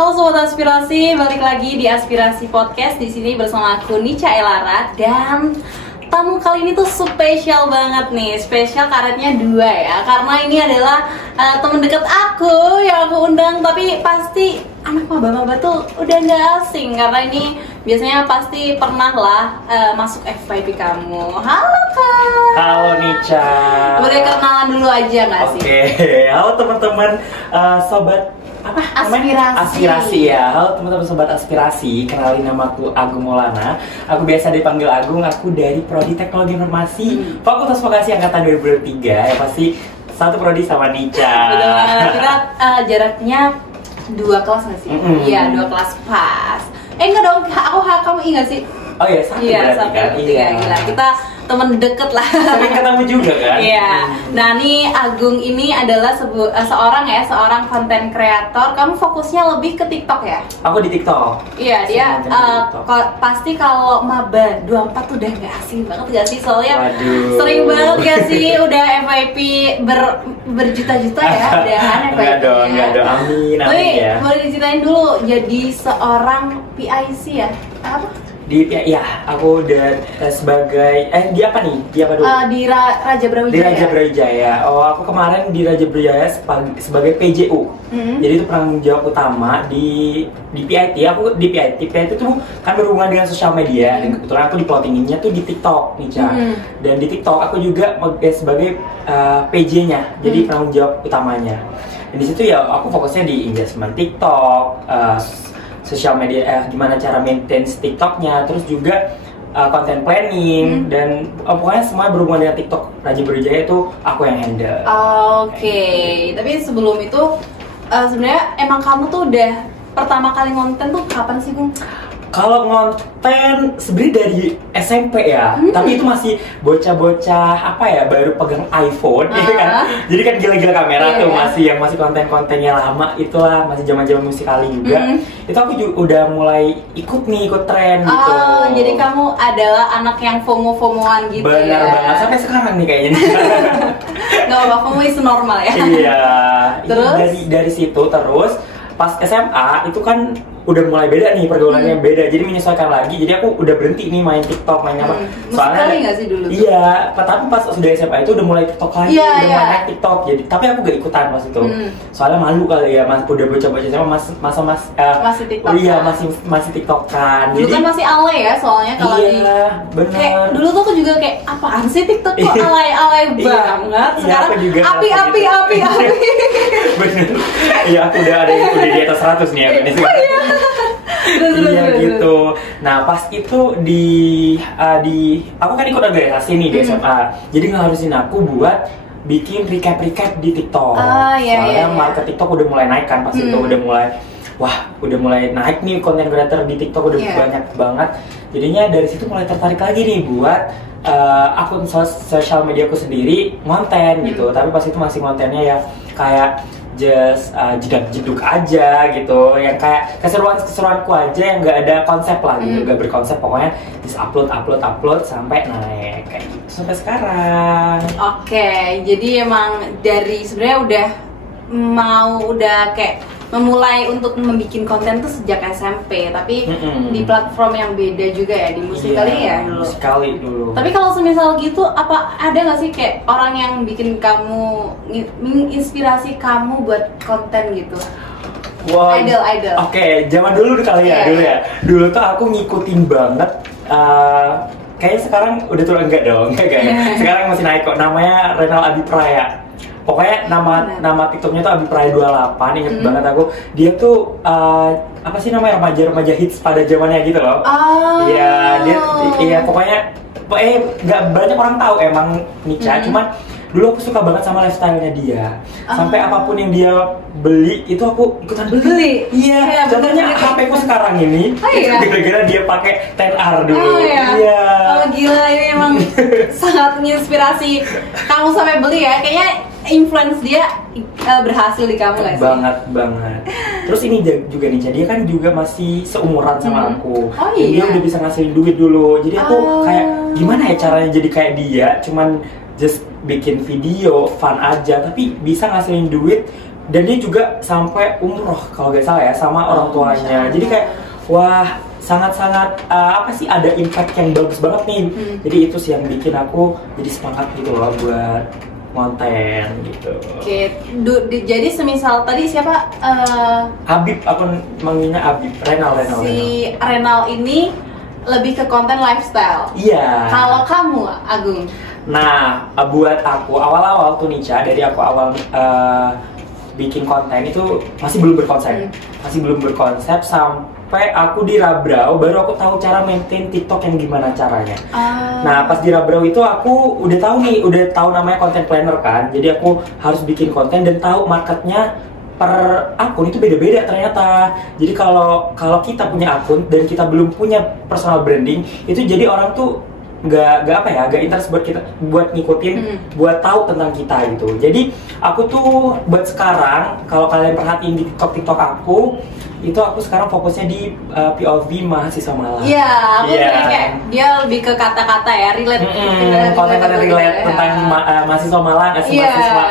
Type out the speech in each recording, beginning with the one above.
Halo Sobat Aspirasi, balik lagi di Aspirasi Podcast. Di sini bersama aku Nica Elara. Dan tamu kali ini tuh spesial banget nih. Spesial karetnya dua ya. Karena ini adalah temen deket aku yang aku undang. Tapi pasti anak maba-maba tuh udah gak asing. Karena ini biasanya pasti pernah lah masuk FYP kamu. Halo Kak. Halo Nica. Boleh kenalan dulu aja gak sih? Oke, halo teman-teman sobat Aspirasi ya. Halo teman-teman sobat aspirasi, kenalin namaku Agung Maulana. Aku biasa dipanggil Agung. Aku dari Prodi Teknologi Informasi Fakultas Vokasi angkatan 2023. Ya pasti satu prodi sama Nica. Betul banget. Kita jaraknya 2 kelas nggak sih? Iya, 2 kelas pas. Enggak dong, kamu ingat sih? Oh iya, satu Iya, berarti kan? iya. Gila. Kita temen deket lah. Sering ketemu juga kan? Iya. Nah, nih Agung ini adalah seorang konten kreator. Kamu fokusnya lebih ke TikTok ya? Aku di TikTok. Iya, dia pasti kalau maba 24 tuh udah gak asing banget gak sih? Soalnya sering banget gak sih udah FYP berjuta-juta ya, udahan FYP. Enggak dong, amin ya. Boleh diceritain dulu jadi seorang PIC ya? Apa? Aku udah sebagai di apa nih? Di apa dulu? Di Raja Brawijaya. Di Raja Brawijaya. Oh, aku kemarin di Raja Brawijaya sebagai PJU. Jadi itu penanggung jawab utama di PIT. Aku di PIT. PIT itu kan berhubungan dengan sosial media. Dan kebetulan aku di plottinginnya tuh di TikTok, Nica. Dan di TikTok aku juga sebagai PJ-nya. Jadi penanggung jawab utamanya. Dan di situ ya aku fokusnya di engagement TikTok, sosial media, gimana cara maintain TikToknya, terus juga content planning dan pokoknya semua berhubungan dengan TikTok Raja Brawijaya itu aku yang handle. Oke. Tapi sebelum itu sebenarnya emang kamu tuh udah pertama kali konten tuh kapan sih, Gung? Kalau ngonten sebenarnya dari SMP ya, tapi itu masih bocah-bocah apa ya, baru pegang iPhone, gitu kan. Jadi kan gila-gila kamera tuh, masih konten-kontennya lama itulah, masih zaman-zaman Musical.ly juga. Itu aku juga udah mulai ikut tren gitu. Oh, jadi kamu adalah anak yang FOMO-FOMOan gitu. Benar banget, sampai sekarang nih kayaknya. Gak apa-apa, FOMO itu normal ya. Iya. Terus? Dari situ terus pas SMA itu kan udah mulai beda nih, pergaulannya beda, jadi menyesuaikan lagi. Jadi aku udah berhenti nih main TikTok, main apa. Soalnya nggak sih dulu? Iya, tapi pas sudah SMA itu udah mulai TikTok lagi, udah main TikTok. Jadi tapi aku gak ikutan pas itu. Soalnya malu kali ya, mas udah bocah-bocah sama masih TikTok. Iya, masih TikTokan. Dulu jadi kan masih alay ya, soalnya kalau bener. Kayak dulu tuh aku juga kayak apaan sih TikTok kok alay-alay banget. Sekarang api. Bener. Iya, aku udah di atas 100 nih ya. Iya gitu. Nah pas itu aku kan ikut organisasi nih di SMA. Jadi ngeharusin aku buat bikin recap di TikTok. Soalnya market TikTok udah mulai naik kan pas itu, udah mulai naik nih konten creator di TikTok udah banyak banget. Jadinya dari situ mulai tertarik lagi nih buat akun sosial mediaku sendiri ngonten gitu. Tapi pas itu masih kontennya ya kayak just jedak-jeduk aja gitu, yang kayak keseruanku aja, yang nggak ada konsep lah gitu, nggak berkonsep, pokoknya just upload sampai naik kayak gitu sampai sekarang. Oke, jadi emang dari sebenarnya udah kayak memulai untuk membuat konten tuh sejak SMP, tapi di platform yang beda juga ya, di Musical.ly ya dulu. Musical.ly dulu. Tapi kalau semisal gitu, apa ada nggak sih kayak orang yang bikin kamu menginspirasi kamu buat konten gitu? Wow. Idol. Oke, zaman dulu kali ya, dulu ya. Dulu tuh aku ngikutin banget. Kayaknya sekarang udah turun enggak dong, enggak ya. Sekarang masih naik kok. Namanya Renal Abipraya. Pokoknya nama TikToknya tuh Abipraya 28, inget banget aku. Dia tuh apa sih namanya, remaja hits pada zamannya gitu loh. Iya, pokoknya nggak banyak orang tahu emang Nica, cuman dulu aku suka banget sama lifestyle-nya dia. Sampai apapun yang dia beli itu aku ikutan beli. Iya, contohnya HP-ku sekarang ini gara-gara dia pakai 10R dulu. Oh gila, ini emang sangat menginspirasi kamu sampai beli ya. Kayaknya influence dia berhasil di kamu gak sih? Banget. Terus ini juga nih, dia kan juga masih seumuran sama aku. Dia udah bisa ngasihin duit dulu. Jadi aku kayak gimana ya caranya jadi kayak dia, cuman just bikin video fun aja tapi bisa ngasihin duit dan dia juga sampai umroh kalau nggak salah ya sama orang tuanya. Jadi kayak wah sangat-sangat apa sih, ada impact yang bagus banget nih. Jadi itu sih yang bikin aku jadi semangat gitu loh buat konten gitu. Oke, jadi semisal tadi siapa? Habib, aku manggilnya Habib, Renal. Si Renal ini lebih ke konten lifestyle. Iya. Kalau kamu, Agung? Nah, buat aku awal-awal tuh Nica, dari aku awal bikin konten itu masih belum berkonsep, sampai aku di Rabrau baru aku tahu cara maintain TikTok yang gimana caranya. Nah, pas di Rabrau itu aku udah tahu namanya content planner kan. Jadi aku harus bikin konten dan tahu marketnya per akun itu beda-beda ternyata. Jadi kalau kita punya akun dan kita belum punya personal branding, itu jadi orang tuh nggak interest buat ngikutin, buat tahu tentang kita gitu. Jadi aku tuh buat sekarang, kalau kalian perhatiin di TikTok aku, itu aku sekarang fokusnya di POV mahasiswa Malang. Iya, aku kayak dia lebih ke kata-kata ya, relate. Konten-konten relate tentang mahasiswa Malang, mahasiswa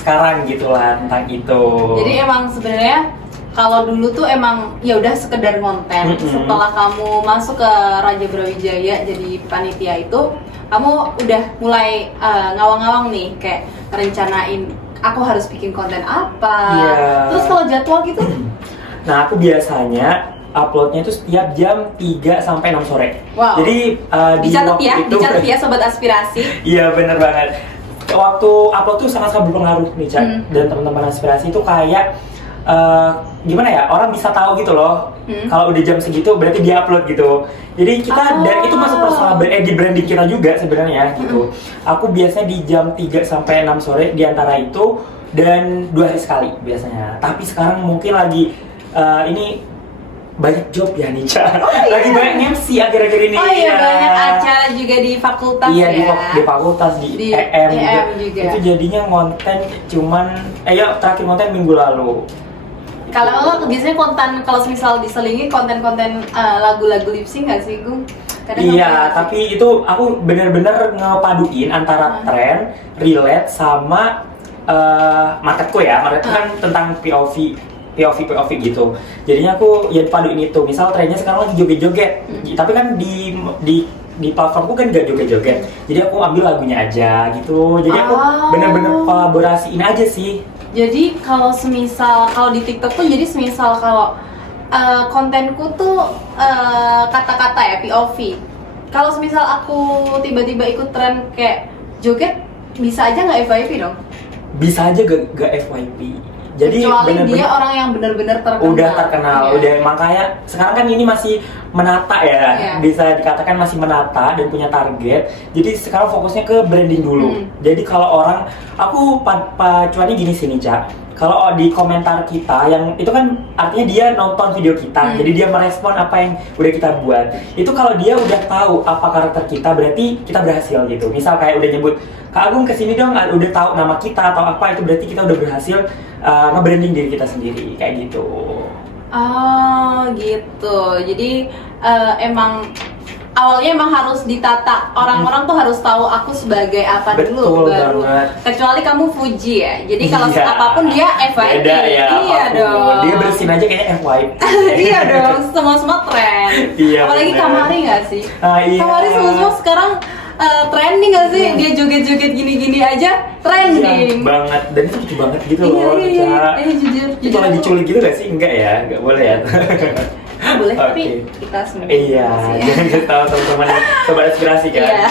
sekarang gitulah, tentang itu. Jadi emang sebenarnya kalau dulu tuh emang ya udah sekedar konten. Setelah kamu masuk ke Raja Brawijaya jadi panitia itu, kamu udah mulai ngawang-ngawang nih, kayak rencanain aku harus bikin konten apa. Terus kalau jadwal gitu? Nah, aku biasanya uploadnya itu setiap jam 3 sampai 6 sore. Wow. Jadi dicatat ya sobat aspirasi. Iya, bener banget. Waktu upload tuh sangat-sangat berpengaruh nih, Cak. Dan teman-teman aspirasi itu kayak gimana ya, orang bisa tahu gitu loh kalau udah jam segitu berarti dia upload gitu. Jadi kita dan itu masuk personal di branding kita juga sebenarnya gitu. Aku biasanya di jam 3 sampai 6 sore di antara itu, dan 2 hari sekali biasanya. Tapi sekarang mungkin lagi ini banyak job ya Nica. Lagi banyak MC akhir-akhir ini. Banyak acara juga di fakultas di fakultas, di EM juga. Itu jadinya konten cuman terakhir konten minggu lalu. Kalau lo biasanya konten, kalau misal diselingi konten-konten lagu-lagu lip sync nggak sih, Gung? Tapi itu aku bener-bener ngepaduin antara tren, relate sama marketku ya. Marketku kan tentang POV gitu. Jadinya aku ya paduin itu. Misal trennya sekarang lagi joget-joget, tapi kan di platformku kan nggak joget-joget. Jadi aku ambil lagunya aja gitu. Jadi aku bener-bener kolaborasiin aja sih. Jadi kalau di TikTok tuh jadi semisal kalau kontenku tuh kata-kata ya, POV. Kalau semisal aku tiba-tiba ikut tren kayak joget, bisa aja nggak FYP dong? Bisa aja gak FYP. Jadi kecuali dia orang yang benar-benar terkenal. Udah terkenal, makanya sekarang kan ini masih menata ya, bisa dikatakan masih menata dan punya target. Jadi sekarang fokusnya ke branding dulu. Jadi kalau orang, aku pacuannya gini sih Nica. Kalau di komentar kita, yang itu kan artinya dia nonton video kita, jadi dia merespon apa yang udah kita buat. Itu kalau dia udah tahu apa karakter kita, berarti kita berhasil gitu. Misal kayak udah nyebut, Kak Agung kesini dong, udah tahu nama kita atau apa, itu berarti kita udah berhasil nge-branding diri kita sendiri, kayak gitu. Oh gitu, jadi emang awalnya emang harus ditata, orang-orang tuh harus tahu aku sebagai apa. Betul, dulu baru banget. Kecuali kamu Fuji ya, jadi kalau apapun dia FYP. Beda ya, iya apapun. Dong, dia bersihin aja kayaknya FYP. Iya dong, semua tren. Apalagi bener. Kamari nggak sih? Kamari semua sekarang trending nggak sih? Dia joget-joget gini-gini aja trending. Iya banget, dan itu lucu banget gitu loh. Jujur. Itu lagi culik gitu gak sih? Enggak ya, nggak boleh ya. Boleh, tapi kita semua. Iya, jangan tahu teman-teman sobat aspirasi kan. Iya.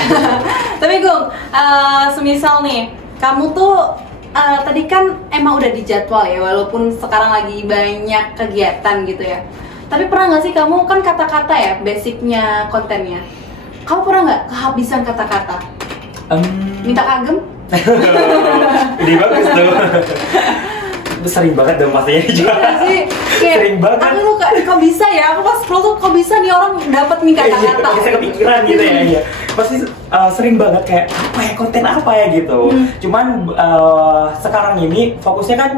Tapi Gung, semisal nih, kamu tuh tadi kan emang udah dijadwal ya, walaupun sekarang lagi banyak kegiatan gitu ya. Tapi pernah nggak sih kamu kan kata-kata ya, basicnya kontennya. Kamu pernah nggak kehabisan kata-kata? Minta kagem? Ini bagus tuh. Sering banget dong pastinya juga. Sih, sering banget. Aku kok bisa ya? Aku pas scroll tuh kok bisa nih orang dapat nih kata-kata. Bisa kepikiran gitu ya. Iya. Pasti sering banget kayak apa ya, konten apa ya gitu. Cuman sekarang ini fokusnya kan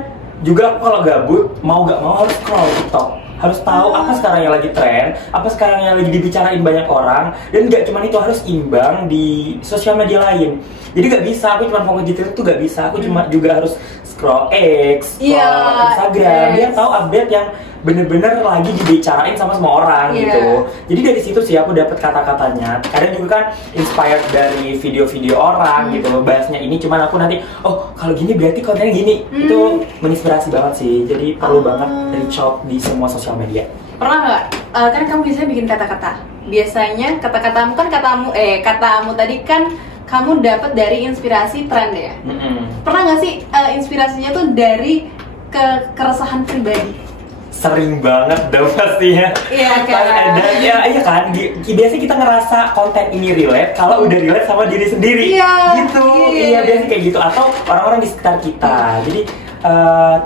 juga aku kalau gabut mau gak mau harus scroll TikTok. Harus tahu apa sekarang yang lagi tren, apa sekarang yang lagi dibicarain banyak orang, dan nggak cuma itu, harus imbang di sosial media lain. Jadi nggak bisa aku cuma fokus di TikTok tuh nggak bisa, aku cuma juga harus scroll X, scroll Instagram, dia tahu update yang bener-bener lagi dibicarain sama semua orang gitu. Jadi dari situ sih aku dapat kata-katanya. Kadang juga kan inspired dari video-video orang gitu, bahasnya ini, cuman aku nanti kalau gini berarti kontennya gini. Itu menginspirasi banget sih. Jadi perlu banget reach out di semua sosial media. Pernah nggak? Kan kamu biasanya bikin kata-kata. Biasanya kata-katamu kan katamu tadi kan kamu dapat dari inspirasi tren ya. Pernah nggak sih inspirasinya tuh dari keresahan pribadi? Sering banget dong pastinya. Iya kan? Iya kan. Biasanya kita ngerasa konten ini relate kalau udah relate sama diri sendiri. Gitu. Iya biasanya kayak gitu. Atau orang-orang di sekitar kita. Jadi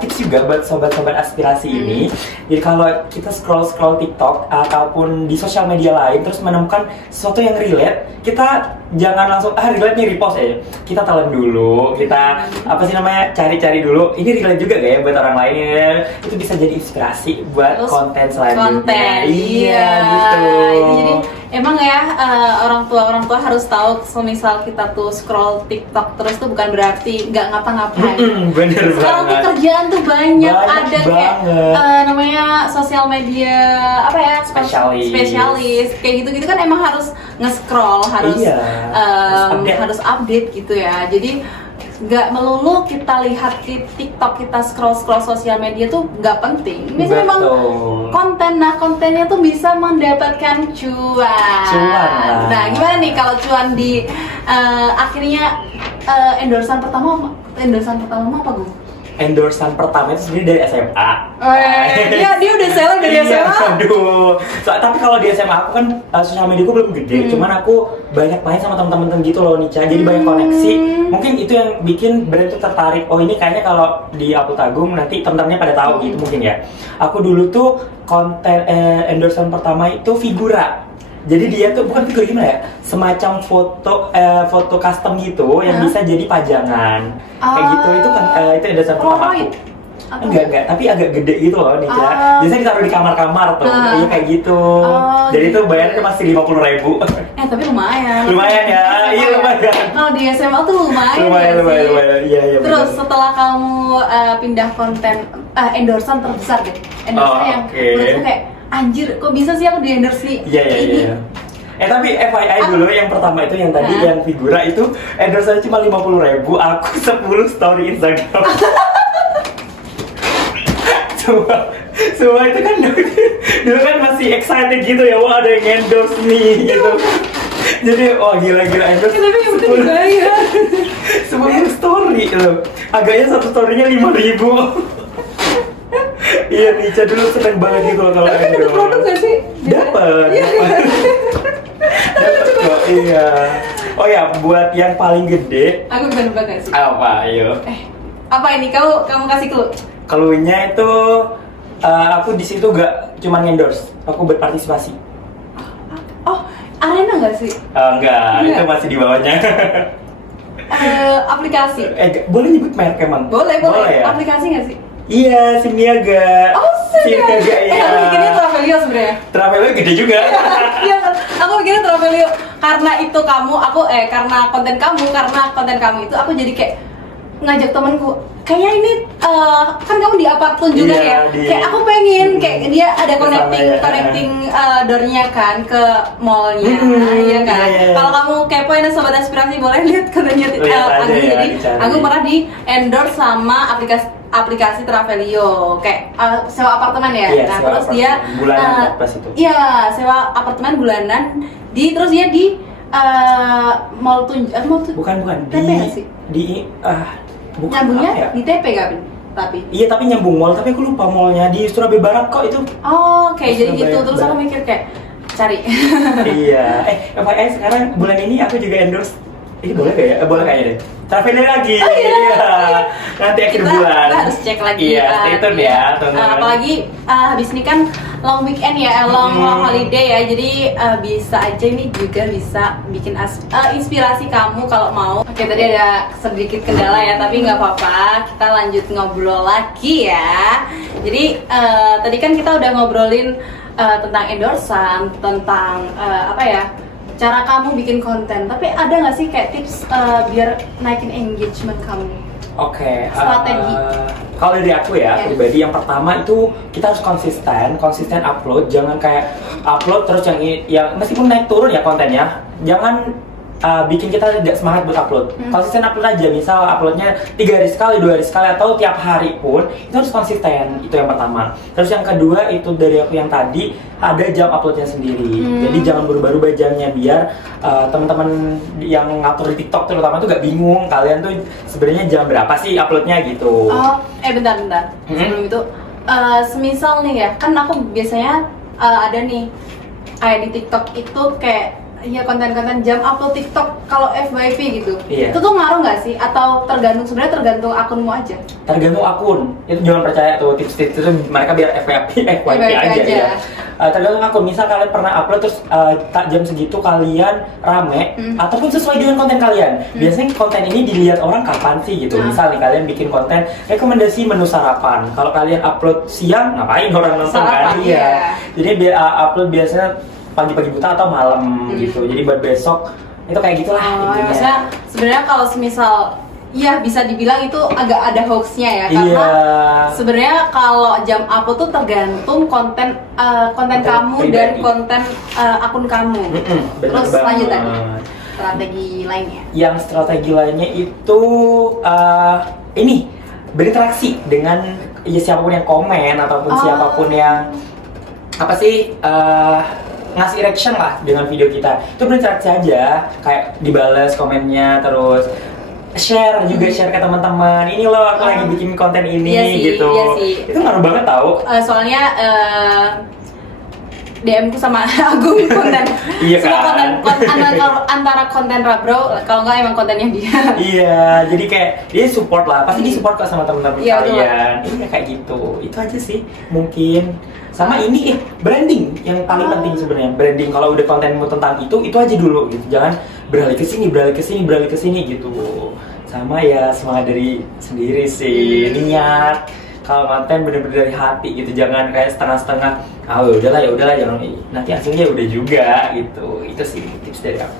tips juga buat sobat-sobat aspirasi ini. Jadi kalau kita scroll TikTok ataupun di sosial media lain terus menemukan sesuatu yang relate, kita jangan langsung relate-nya repost aja. Kita telan dulu, kita cari-cari dulu. Ini relate juga gak ya buat orang lain? Itu bisa jadi inspirasi buat terus, konten selanjutnya. Iya gitu. Jadi emang ya orang tua harus tahu, semisal kita tuh scroll TikTok terus tuh bukan berarti nggak ngapa-ngapain. Bener sekarang banget. Tuh kerjaan tuh banyak ada banget. Kayak namanya sosial media spesialis kayak gitu kan emang harus nge-scroll, harus update gitu ya. Jadi nggak melulu kita lihat di TikTok, kita scroll sosial media tuh nggak penting. Misalnya memang kontennya tuh bisa mendapatkan cuan. Nah gimana nih kalau cuan di akhirnya endorsan pertama apa gue? Endorsan pertama itu sendiri dari SMA. Dia udah seleb dari SMA. Aduh. Tapi kalau di SMA aku kan sosial media gue belum gede. Cuman aku banyak main sama teman-teman gitu loh, Nica. Jadi banyak koneksi. Mungkin itu yang bikin brand itu tertarik. Oh ini kayaknya kalau di Apple Tagum nanti teman-temannya pada tahu gitu mungkin ya. Aku dulu tuh konten endorsan pertama itu Figura. Jadi dia tuh bukan figur gimana ya, semacam foto custom gitu yang bisa jadi pajangan kayak gitu. Itu kan itu endorsan pertama aku. Enggak, tapi agak gede gitu loh Nica. Biasanya ditaruh di kamar-kamar tuh, kayak gitu. Jadi itu bayarnya masih 50.000. Tapi lumayan. Lumayan ya, iya lumayan. Kalau di SMA tuh lumayan. Iya. Terus setelah kamu pindah konten endorsan terbesar deh, endorsan yang menurutku kayak anjir, kok bisa sih aku di-endorse nih? Iya. Tapi FYI dulu yang pertama itu yang tadi yang Figura itu endorse cuma 50.000, aku 10 story Instagram. Semua itu kan dulu kan masih excited gitu ya, wah ada yang endorse nih gitu. Jadi gila endorse. Tapi yang udah dibayar 10 story loh. Agaknya satu storynya 5.000. Iya, Nica dulu seneng banget gitu kalau tapi kan ada produk gak sih? Dapat kok, iya. Oh ya, buat yang paling gede aku bisa nebak gak sih? Apa, ayo. Apa ini? Kamu kasih clue? Clue-nya itu aku di situ gak cuma endorse, aku berpartisipasi. Arena gak sih? Enggak, itu masih di bawahnya. Aplikasi? Boleh nyebut merek emang? Boleh ya? Aplikasi gak sih? Iya, Siniaga. Siniaga iya. Aku mikirnya Travelio sebenarnya. Travelio gede juga. Iya, aku mikirnya Travelio karena itu karena konten kamu itu aku jadi kayak ngajak temanku. Kayaknya ini kan kamu di Apartun juga ya. Kayak aku pengen kayak dia ada connecting door-nya kan ke mall-nya. Iya kan. Kalau kamu kepoin sobat aspirasi boleh lihat kontennya aku. Jadi aku pernah di endorse sama aplikasi Travelio kayak sewa apartemen ya. Nah, terus dia bulanan pas itu. Iya, sewa apartemen bulanan terus dia di mall bukan TP nggak sih? Bukan nyambungnya ya? di TP kan? Tapi iya, tapi nyambung mall, tapi aku lupa mallnya di Surabaya Barat kok itu. Kayak jadi gitu. Terus aku mikir kayak cari. Iya. FYI sekarang bulan ini aku juga endorse. Ini boleh gak ya? Boleh kayaknya deh. Travelio lagi. Iya. Nanti akhir bulan. Kita harus cek lagi. Iya, stay tune ya. Apalagi habis ini kan long weekend ya, long holiday ya. Jadi bisa aja ini juga bisa bikin inspirasi kamu kalau mau. Oke, tadi ada sedikit kendala ya, tapi nggak apa-apa. Kita lanjut ngobrol lagi ya. Jadi tadi kan kita udah ngobrolin tentang endorsan, tentang cara kamu bikin konten. Tapi ada nggak sih kayak tips biar naikin engagement kamu? Strategi. Kalau dari aku ya pribadi, yang pertama itu kita harus konsisten upload, jangan kayak upload terus yang meskipun naik turun ya kontennya, jangan bikin kita tidak semangat buat upload. Konsisten upload aja, misal uploadnya 3 hari sekali, 2 hari sekali, atau tiap hari pun itu harus konsisten. Itu yang pertama. Terus yang kedua itu dari aku yang tadi, ada jam uploadnya sendiri. Jadi jangan berubah-ubah jamnya, biar teman-teman yang ngatur di TikTok terutama tuh gak bingung kalian tuh sebenarnya jam berapa sih uploadnya gitu. Bentar. Sebelum itu, semisal nih ya, kan aku biasanya ada nih kayak di TikTok itu kayak konten-konten jam upload TikTok kalau FYP gitu. Itu tuh ngaruh nggak sih? Atau sebenarnya tergantung akunmu aja? Tergantung akun. Itu jangan percaya tuh tips-tips itu, mereka biar FYP aja ya. Tergantung akun. Misal kalian pernah upload terus jam segitu kalian rame, ataupun sesuai dengan konten kalian. Biasanya konten ini dilihat orang kapan sih gitu. Misal nih kalian bikin konten rekomendasi menu sarapan. Kalau kalian upload siang, ngapain orang nonton kan? Jadi biar upload biasanya pagi-pagi buta atau malam gitu. Jadi buat besok itu kayak gitulah. Maksudnya sebenarnya kalau semisal bisa dibilang itu agak ada hoaxnya ya, karena sebenarnya kalau jam upload tuh tergantung konten kamu dan konten akun kamu. Terus lanjut tadi strategi lainnya. Yang strategi lainnya itu ini berinteraksi dengan siapapun yang komen ataupun siapapun yang ngasih reaction lah dengan video kita. Itu berinteraksi aja, kayak dibales komennya, terus share ke teman-teman. Ini loh aku lagi bikin konten ini gitu. Itu ngaruh banget tau. Soalnya DM ku sama Agung konten. Konten antara konten Rabro, kalau nggak emang kontennya dia. Jadi kayak dia support lah, pasti dia support kok sama teman-teman kalian. Ini kayak gitu. Itu aja sih mungkin. Sama ini branding yang paling penting sebenarnya. Branding, kalau udah kontenmu tentang itu aja dulu gitu. Jangan beralih ke sini gitu. Sama ya semangat dari sendiri sih, niat. Kalau konten bener-bener dari hati gitu, jangan kayak setengah-setengah. Ya udahlah, jangan nanti hasilnya udah juga gitu. Itu sih tips dari aku.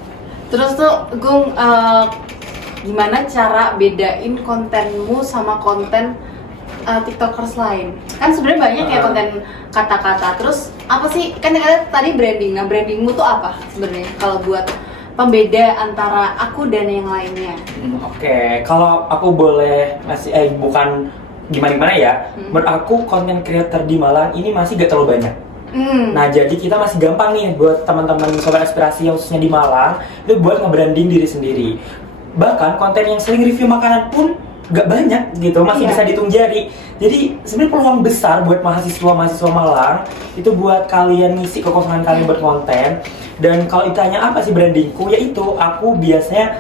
Terus tuh Gung, gimana cara bedain kontenmu sama konten TikTokers lain? Kan sebenarnya banyak ya konten kata-kata. Terus apa sih, kan tadi branding. Nah, brandingmu tuh apa sebenarnya kalau buat pembeda antara aku dan yang lainnya? Kalau aku boleh ngasih bukan gimana ya. Menurut aku konten creator di Malang ini masih gak terlalu banyak. Nah, jadi kita masih gampang nih buat teman-teman sobat aspirasi khususnya di Malang itu buat nge-branding diri sendiri. Bahkan konten yang sering review makanan pun gak banyak gitu, masih bisa dihitung jari. Jadi sebenarnya peluang besar buat mahasiswa Malang itu buat kalian ngisi kekosongan kalian buat konten. Dan kalau ditanya apa sih brandingku, yaitu aku biasanya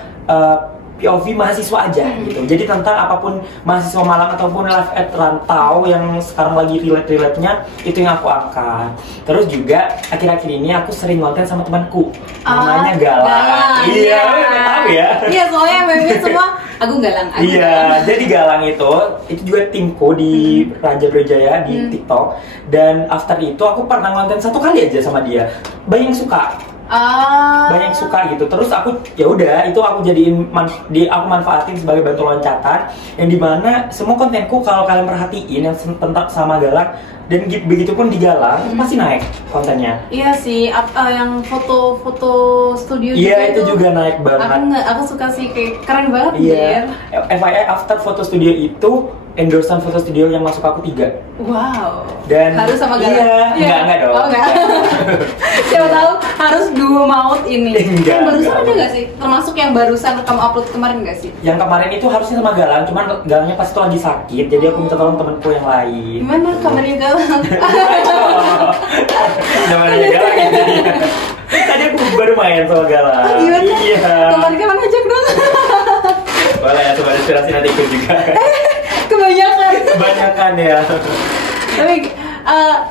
POV mahasiswa aja gitu. Jadi tentang apapun mahasiswa Malang ataupun live at rantau yang sekarang lagi relate-nya, itu yang aku angkat. Terus juga akhir-akhir ini aku sering konten sama temanku, namanya Galang. Iya, tahu ya. Iya, soalnya memang semua aku Galang. Jadi Galang itu juga timku di Raja Brawijaya di TikTok. Dan after itu aku pernah konten 1 kali aja sama dia. Banyak suka gitu. Terus aku ya udah, itu aku jadiin aku manfaatin sebagai batu loncatan, yang dimana semua kontenku kalau kalian perhatiin yang tentang sama Galang dan begitu pun di Galang itu pasti naik kontennya. Iya sih, yang foto studio juga itu juga naik banget. Aku suka sih, kayak keren banget. Iya. FYI, after foto studio itu endorsean foto studio yang masuk aku 3. Wow. Dan harus sama Galang? Iya. Enggak dong. Oh, enggak. Siapa tahu harus duo maut ini. Yang barusan ada nggak sih? Termasuk yang barusan kamu upload kemarin nggak sih? Yang kemarin itu harusnya sama Galang, cuman Galangnya pas itu lagi sakit, jadi aku minta tolong temanku yang lain. Gimana kamarnya Galang? Namanya Galang ya. Tadi aku baru main sama Galang. Oh, gimana? Iya. Kemarin ajak dong. Boleh ya, coba inspirasi nanti ikut juga. Kebanyakan ya. Tapi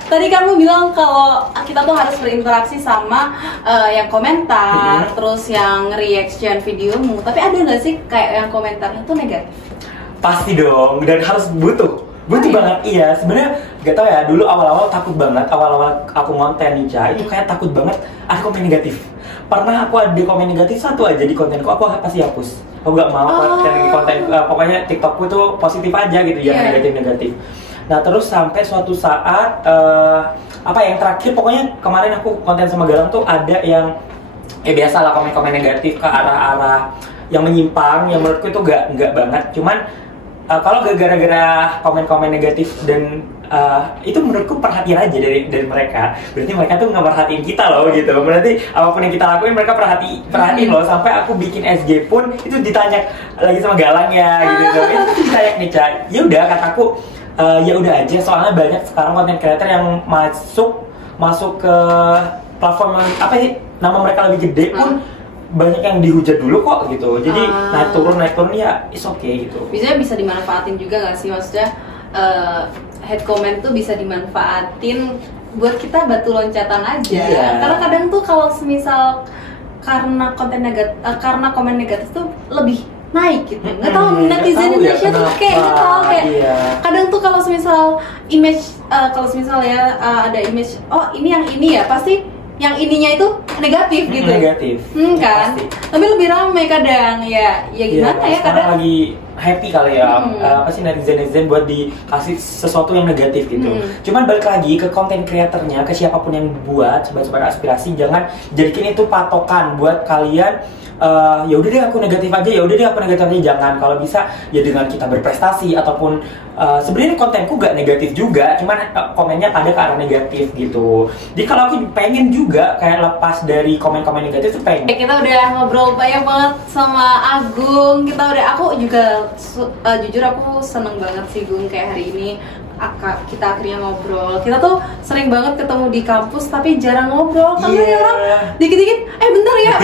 tadi kamu bilang kalau kita tuh harus berinteraksi sama yang komentar, terus yang reaction videomu. Tapi ada nggak sih kayak yang komentarnya tuh negatif? Pasti dong, dan harus butuh banget. Iya, sebenarnya gak tau ya, dulu awal-awal takut banget. Awal-awal aku ngonten Nica itu kayak takut banget ada komen negatif. pernah aku ada komen negatif satu aja di kontenku, aku pasti hapus. Aku gak mau konten pokoknya TikTokku tuh positif aja gitu, jangan negatif-negatif. Nah terus sampai suatu saat apa yang terakhir, pokoknya kemarin aku konten sama Galang tuh ada yang biasa lah komen-komen negatif ke arah-arah yang menyimpang, yang menurutku itu nggak banget. Cuman kalau gara-gara komen-komen negatif dan itu menurutku perhatian aja dari mereka. Berarti mereka tuh nggak perhatiin kita loh gitu. Berarti apapun yang kita lakuin mereka perhatiin loh. Sampai aku bikin SG pun itu ditanya lagi sama Galang ya gitu. Itu ditanya nih Ca. Ya udah kataku ya udah aja, soalnya banyak sekarang content creator yang masuk ke platform apa sih nama mereka lebih gede pun banyak yang dihujat dulu kok gitu. Jadi naik turun ya is okay gitu. Bisa dimanfaatin juga nggak sih, maksudnya head comment tuh bisa dimanfaatin buat kita batu loncatan aja. Karena kadang tuh kalau semisal karena komen negatif tuh lebih naik gitu. Nggak tahu netizen Indonesia tuh kayak nggak tahu kayak kadang tuh kalau semisal image ada image ini yang ini ya pasti yang ininya itu negatif gitu. Negatif. Kan? Pasti. Tapi lebih ramai kadang ya gimana ya kadang lagi happy kali ya apa sih netizen buat dikasih sesuatu yang negatif gitu. Cuman balik lagi ke konten kreatornya, ke siapapun yang buat sobat-sobat aspirasi, jangan jadikan itu patokan buat kalian. Ya udah deh aku negatif aja, jangan. Kalau bisa ya dengan kita berprestasi ataupun sebenarnya kontenku gak negatif juga, cuman komennya pada ke arah negatif gitu. Jadi kalau aku pengen juga kayak lepas dari komen-komen negatif tuh pengen. Kita udah ngobrol banyak banget sama Agung. Aku juga jujur aku seneng banget sih Gung, kayak hari ini kita akhirnya ngobrol. Kita tuh sering banget ketemu di kampus tapi jarang ngobrol karena ya orang dikit-dikit bentar ya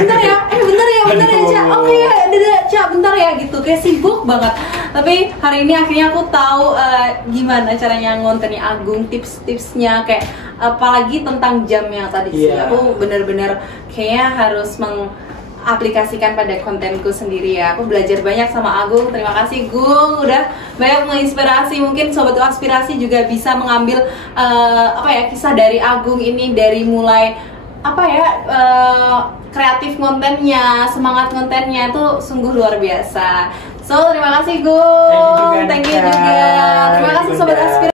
Ca, oke ya dadah Ca, bentar ya gitu, kayak sibuk banget. Tapi hari ini akhirnya aku tahu gimana caranya ngontennya Agung, tips-tipsnya kayak apalagi tentang jam yang tadi sih. Aku bener-bener kayaknya harus aplikasikan pada kontenku sendiri ya. Aku belajar banyak sama Agung. Terima kasih Gung, udah banyak menginspirasi. Mungkin sobat aspirasi juga bisa mengambil kisah dari Agung ini, dari mulai kreatif kontennya, semangat kontennya itu sungguh luar biasa. So terima kasih Gung, thank you juga. Terima kasih sobat aspirasi.